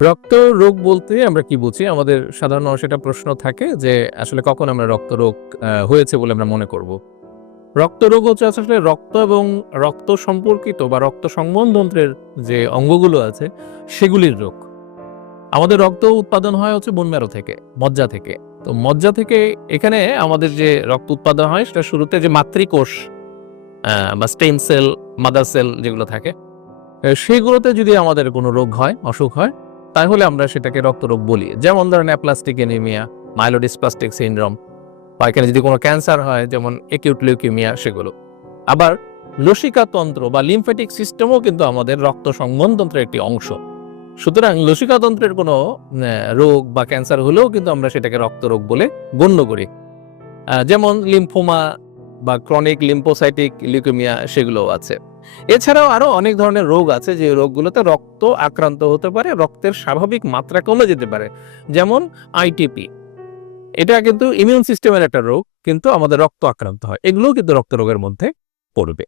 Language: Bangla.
রক্ত রোগ বলতে আমরা কি বুঝি? আমাদের সাধারণ মানুষের একটা প্রশ্ন থাকে যে, আসলে কখন আমরা রক্ত রোগ হয়েছে বলে আমরা মনে করব? রক্ত রোগ হচ্ছে আসলে রক্ত এবং রক্ত সম্পর্কিত বা রক্ত সংবহনতন্ত্রের যে অঙ্গগুলো আছে, সেগুলির রোগ। আমাদের রক্ত উৎপাদন হয় হচ্ছে বোন ম্যারো থেকে, মজ্জা থেকে। তো মজ্জা থেকে এখানে আমাদের যে রক্ত উৎপাদন হয়, সেটা শুরুতে যে মাতৃকোষ বা স্টেম সেল, মাদার সেল যেগুলো থাকে সেগুলোতে যদি আমাদের কোনো রোগ হয়, অসুখ হয়, তাহলে আমরা সেটাকে রক্তরোগ বলি। যেমন ধরেন অ্যাপ্লাস্টিক অ্যানিমিয়া, মাইলোডিসপ্লাস্টিক সিনড্রোম বা এখানে যদি কোনো ক্যান্সার হয় যেমন অ্যাকিউট লিউকেমিয়া সেগুলো। আবার লসিকাতন্ত্র বা লিম্ফ্যাটিক সিস্টেমও কিন্তু আমাদের রক্ত সংবহনতন্ত্রের একটি অংশ। সুতরাং লসিকাতন্ত্রের কোনো রোগ বা ক্যান্সার হলেও কিন্তু আমরা সেটাকে রক্তরোগ বলে গণ্য করি। যেমন লিম্ফোমা বা ক্রনিক লিম্ফোসাইটিক লিউকেমিয়া সেগুলোও আছে। এছাড়াও আরো অনেক ধরনের রোগ আছে যে রোগগুলোতে রক্ত আক্রান্ত হতে পারে, রক্তের স্বাভাবিক মাত্রা কমে যেতে পারে। যেমন আইটিপি। এটা কিন্তু ইমিউন সিস্টেমের একটা রোগ, কিন্তু আমাদের রক্ত আক্রান্ত হয়। এগুলোও কিন্তু রক্ত রোগের মধ্যে পড়বে।